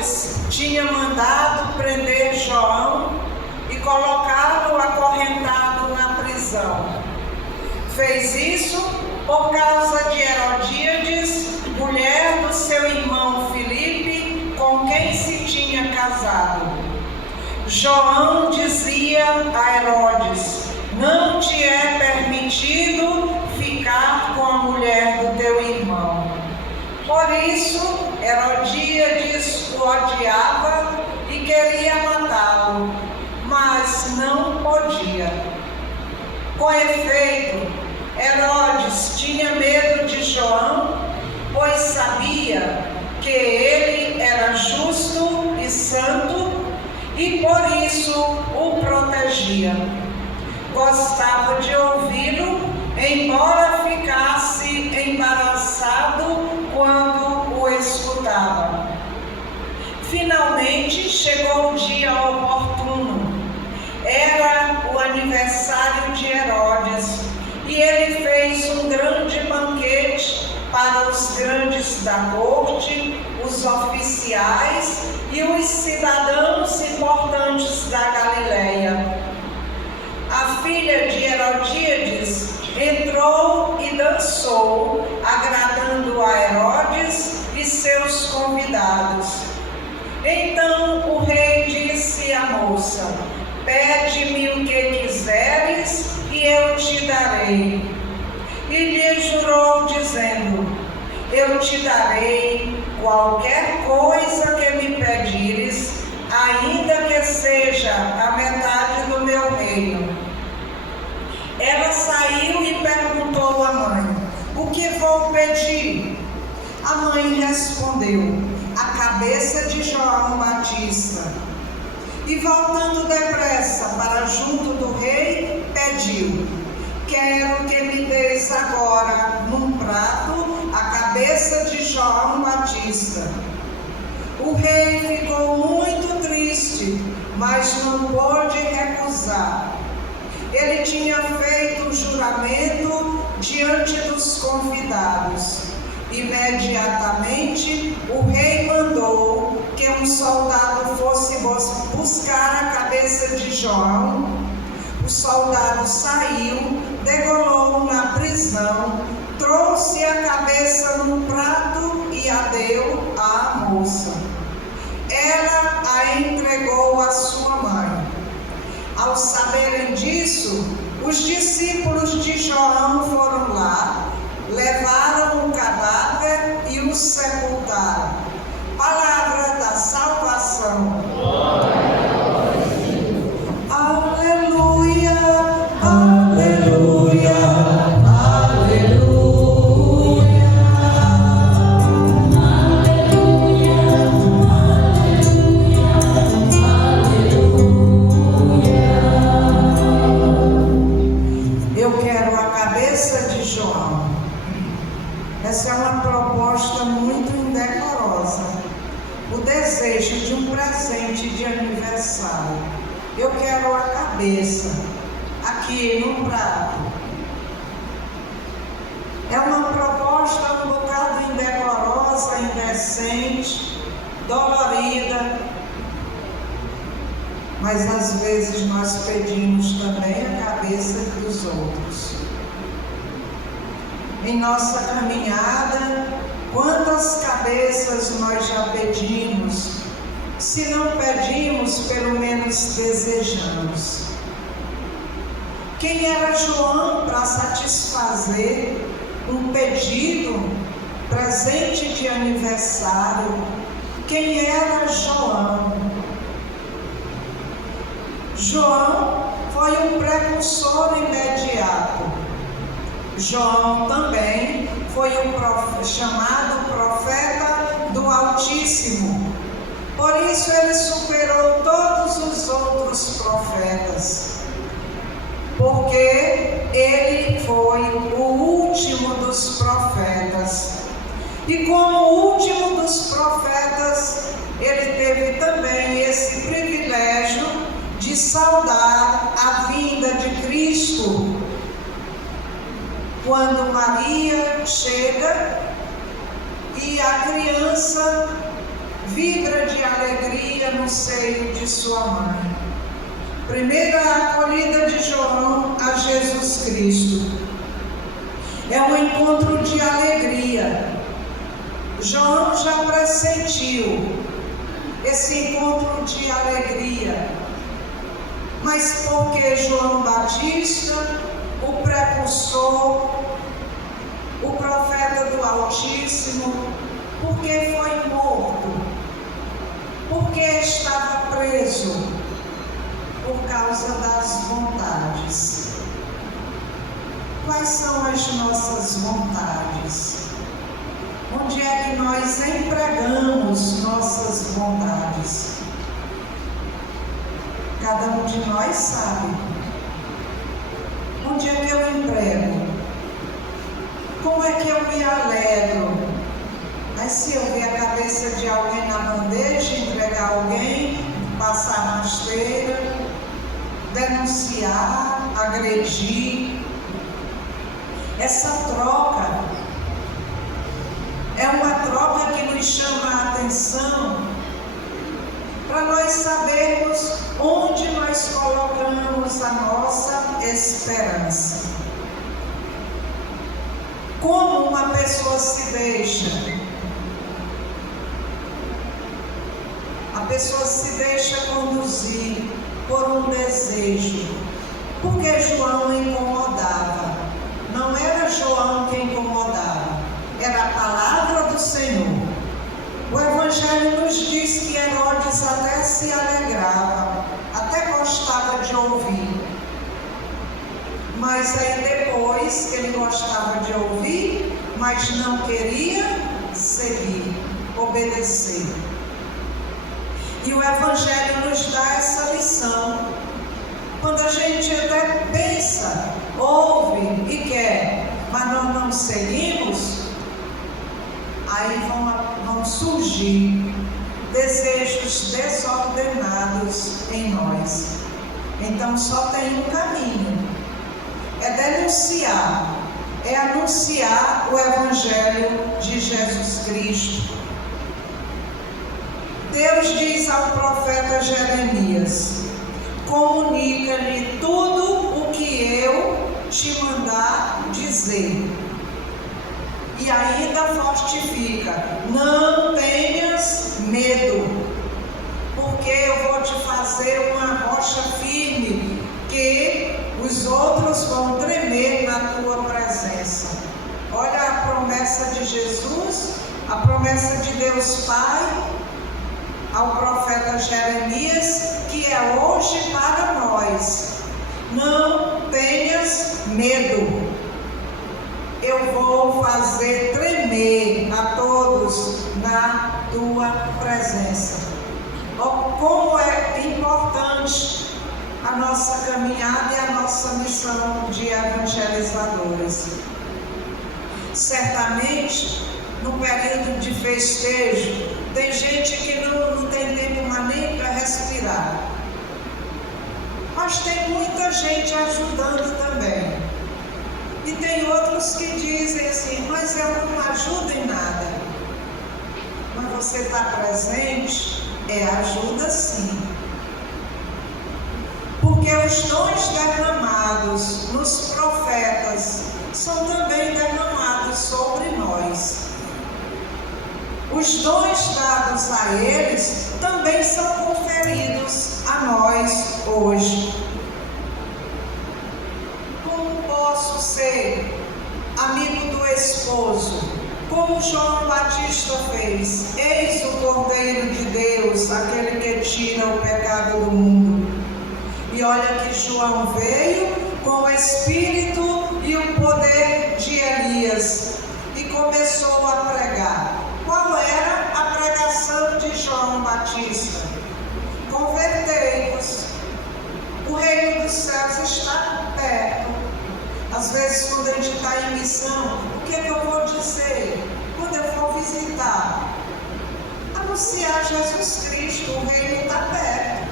Herodes tinha mandado prender João e colocá-lo acorrentado na prisão. Fez isso por causa de Herodíades, mulher do seu irmão Filipe, com quem se tinha casado. João dizia a Herodes: não te é permitido ficar com a mulher do teu irmão. Por isso, Herodíades o odiava e queria matá-lo, mas não podia. Com efeito, Herodes tinha medo de João, pois sabia que ele era justo e santo e por isso o protegia. Gostava de ouvi-lo, embora ficasse embaraçado quando o escutava. Finalmente chegou o dia oportuno. Era o aniversário de Herodes e ele fez um grande banquete para os grandes da corte, os oficiais e os cidadãos importantes da Galileia. A filha de Herodíades entrou e dançou, agradando a Herodes e seus convidados. Então o rei disse à moça: pede-me o que quiseres e eu te darei. E lhe jurou, dizendo: eu te darei qualquer coisa que me pedires, ainda que seja a metade do meu reino. Ela saiu e perguntou à mãe: o que vou pedir? A mãe respondeu: a cabeça de João Batista. E voltando depressa para junto do rei, pediu: quero que me deis agora, num prato, a cabeça de João Batista. O rei ficou muito triste, mas não pôde recusar. Ele tinha feito um juramento diante dos convidados. Imediatamente, o rei mandou que um soldado fosse buscar a cabeça de João. O soldado saiu, degolou na prisão, trouxe a cabeça num prato e a deu à moça. Ela a entregou à sua mãe. Ao saberem disso, os discípulos de João foram lá, levaram o cadáver e o sepultaram. Palavra da salvação. Aleluia, aleluia, aleluia. Eu quero a cabeça de João. Essa é uma proposta muito indecorosa. O desejo de um presente de aniversário. Eu quero a cabeça, aqui no prato. É uma proposta um bocado indecorosa, indecente, dolorida. Mas às vezes nós pedimos também a cabeça dos outros. Em nossa caminhada, quantas cabeças nós já pedimos? Se não pedimos, pelo menos desejamos. Quem era João para satisfazer um pedido, presente de aniversário? Quem era João? João foi um precursor imediato. João também foi chamado profeta do Altíssimo. Por isso ele superou todos os outros profetas, porque ele foi o último dos profetas. E como o último dos profetas, ele teve também esse privilégio de saudar a vinda de Cristo. Quando Maria chega e a criança vibra de alegria no seio de sua mãe. Primeira acolhida de João a Jesus Cristo. É um encontro de alegria. João já pressentiu esse encontro de alegria. Mas porque João Batista, o precursor, o profeta do Altíssimo, porque foi morto, porque estava preso por causa das vontades. Quais são as nossas vontades? Onde é que nós empregamos nossas vontades? Cada um de nós sabe. Onde é que eu emprego? Como é que eu me alegro? Mas se eu ver a cabeça de alguém na bandeja, entregar alguém, passar na esteira, denunciar, agredir. Essa troca é uma troca que nos chama a atenção para nós sabermos onde nós colocamos a nossa esperança. Como uma pessoa se deixa? A pessoa se deixa conduzir por um desejo. Porque João incomodava. Não era João que incomodava, era a palavra do Senhor. O Evangelho nos diz que Herodes até se alegrava, até gostava de ouvir. Mas aí depois que ele gostava de ouvir, mas não queria seguir, obedecer. E o Evangelho nos dá essa lição. Quando a gente até pensa, ouve e quer, mas nós não seguimos, aí vão surgir desejos desordenados em nós. Então só tem um caminho, é denunciar, é anunciar o Evangelho de Jesus Cristo. Deus diz ao profeta Jeremias: comunica-lhe tudo o que eu te mandar dizer. E ainda fortifica: não tenhas medo, porque eu vou te fazer uma rocha firme, que os outros vão tremer na tua presença. Olha a promessa de Jesus, a promessa de Deus Pai ao profeta Jeremias, que é hoje para nós: não tenhas medo, eu vou fazer tremer a todos na tua presença. Oh, como é importante a nossa caminhada e a nossa missão de evangelizadores. Certamente, no período de festejo, tem gente que não tem tempo mais nem para respirar. Mas tem muita gente ajudando também. E tem outros que dizem assim: mas eu não ajudo em nada. Mas você está presente, ajuda sim. Porque os dons derramados nos profetas são também derramados sobre nós. Os dons dados a eles também são conferidos a nós hoje. Como posso ser amigo do esposo, como João Batista fez? Eis o Cordeiro de Deus, aquele que tira o pecado do mundo. E olha que João veio com o espírito e o poder de Elias e começou a pregar. Qual era a pregação de João Batista? Convertei-vos, o reino dos céus está perto. Às vezes, quando a gente está em missão, o que eu vou dizer? Quando eu for visitar, anunciar Jesus Cristo, o reino está perto.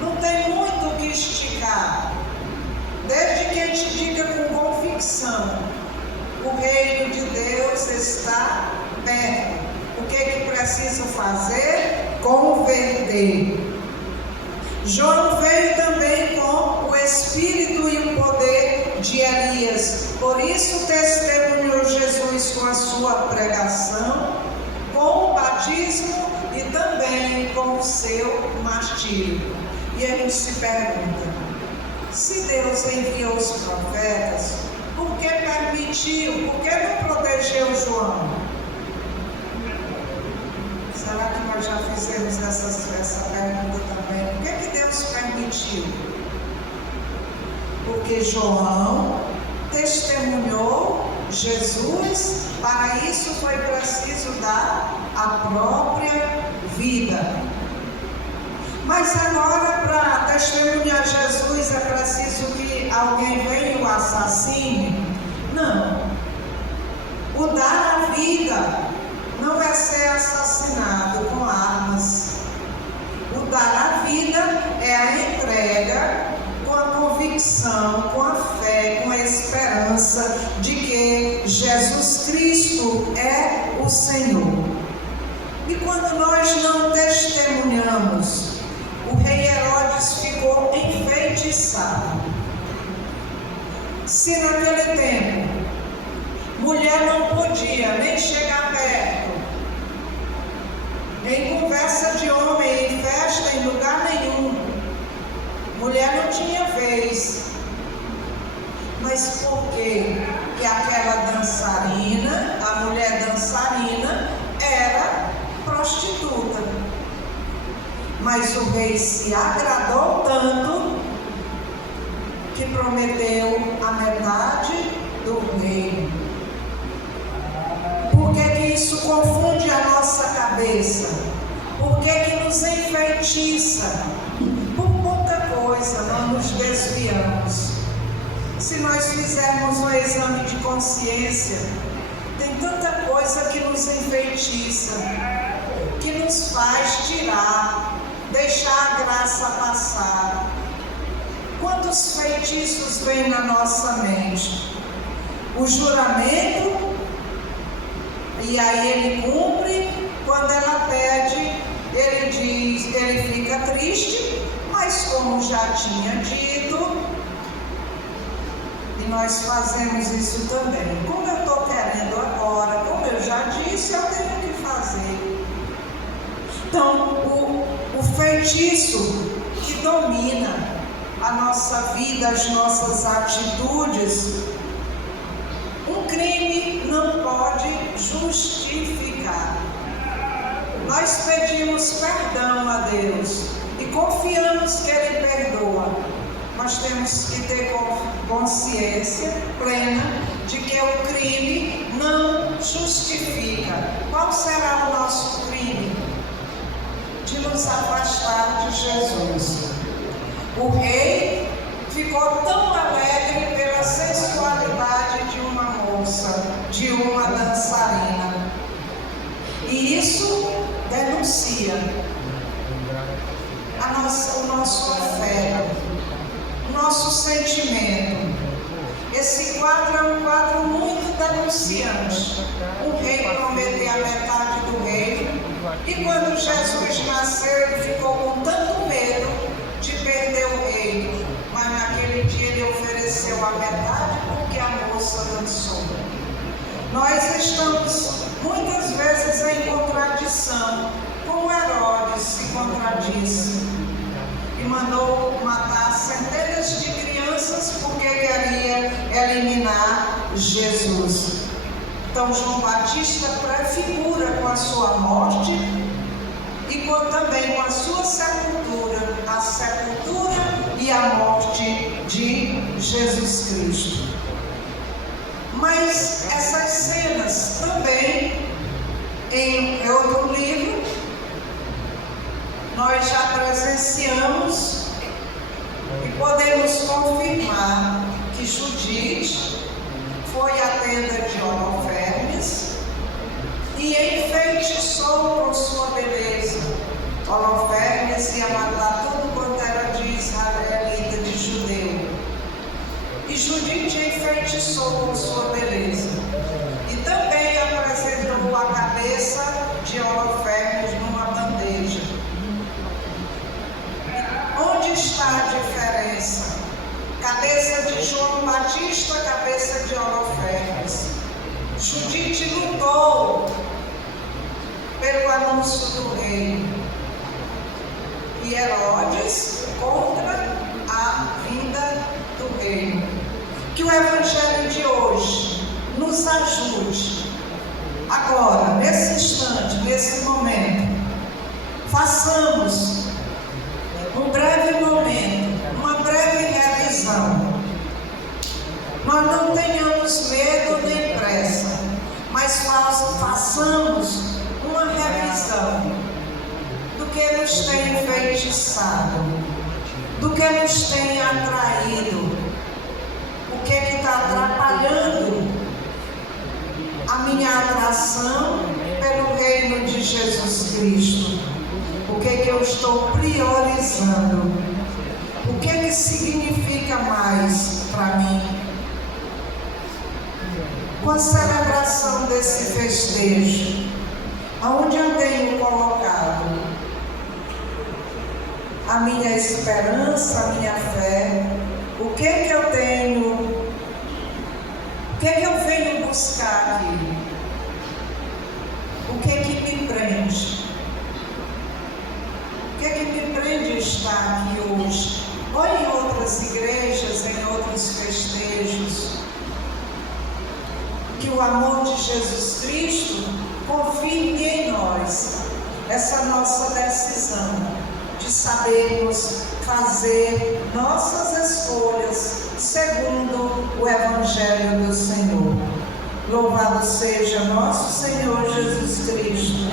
Não tem muito o que esticar. Desde que a gente diga com convicção: o reino de Deus está perto. O que preciso fazer? converter. João veio também com o espírito e o poder de Elias. Por isso testemunhou Jesus com a sua pregação, com o batismo e também com o seu martírio. E a gente se pergunta, se Deus enviou os profetas, por que permitiu, por que não protegeu João? Será que nós já fizemos essa pergunta também? Por que Deus permitiu? Porque João testemunhou Jesus, para isso foi preciso dar a própria vida. Mas agora, para testemunhar Jesus, é preciso que alguém venha e o assassine? Não. O dar a vida não é ser assassinado com armas. O dar a vida é a entrega com a convicção, com a fé, com a esperança de que Jesus Cristo é o Senhor. E quando nós não testemunhamos, o rei Herodes ficou enfeitiçado. Se naquele tempo mulher não podia nem chegar perto, em conversa de homem, em festa, em lugar nenhum, mulher não tinha vez. Mas por quê? Que aquela dançarina, a mulher dançarina, era prostituta. Mas o rei se agradou tanto que prometeu a metade do reino. Por que isso confunde a nossa cabeça? Por que nos enfeitiça? Por pouca coisa não nos desviamos. Se nós fizermos um exame de consciência, tem tanta coisa que nos enfeitiça, que nos faz tirar, deixar a graça passar. Quantos feitiços vêm na nossa mente? O juramento, e aí ele cumpre. Quando ela pede, ele diz, ele fica triste, mas como já tinha dito, e nós fazemos isso também. Como eu estou querendo agora, como eu já disse, eu tenho que fazer. Então, o feitiço que domina a nossa vida, as nossas atitudes, um crime não pode justificar. Nós pedimos perdão a Deus e confiamos que Ele perdoa. Nós temos que ter consciência plena de que o crime não justifica. Qual será o nosso crime? De nos afastar de Jesus. O rei ficou tão alegre pela sensualidade de uma moça, de uma dançarina. E isso denuncia o nosso afeto, o nosso sentimento. Esse quadro é um quadro muito denunciante. O rei prometeu a metade do reino, e quando Jesus nasceu, ele ficou com tanto medo de perder o reino, mas naquele dia ele ofereceu a metade porque a moça dançou. Nós estamos muitas vezes em contradição, como Herodes se contradisse e mandou matar centenas de crianças porque queria eliminar Jesus. Então João Batista prefigura com a sua morte e também com a sua sepultura, a sepultura e a morte de Jesus Cristo. Mas essas cenas também, em outro livro, nós já presenciamos e podemos confirmar que Judite foi à tenda de Holofernes e enfeitiçou com sua beleza. Holofernes ia matar tudo quanto era de israelita, de judeu. E Judite enfeitiçou com sua beleza. E também apresentou a cabeça de Holofernes numa bandeja. Batista, cabeça de holofernes. Judite lutou pelo anúncio do reino. E Herodes contra a vinda do reino. Que o Evangelho de hoje nos ajude. Agora, nesse instante, nesse momento, façamos um breve momento, uma breve revisão. Nós não tenhamos medo nem pressa, mas façamos uma revisão do que nos tem enfeitiçado, do que nos tem atraído, o que está atrapalhando a minha atração pelo reino de Jesus Cristo. O que eu estou priorizando? O que significa mais para mim? Com a celebração desse festejo, aonde eu tenho colocado a minha esperança, a minha fé? O que eu tenho? O que eu venho buscar aqui? O que me prende? O que me prende estar aqui hoje? Ou em outras igrejas, em outros festejos, que o amor de Jesus Cristo confirme em nós essa nossa decisão de sabermos fazer nossas escolhas segundo o Evangelho do Senhor. Louvado seja nosso Senhor Jesus Cristo.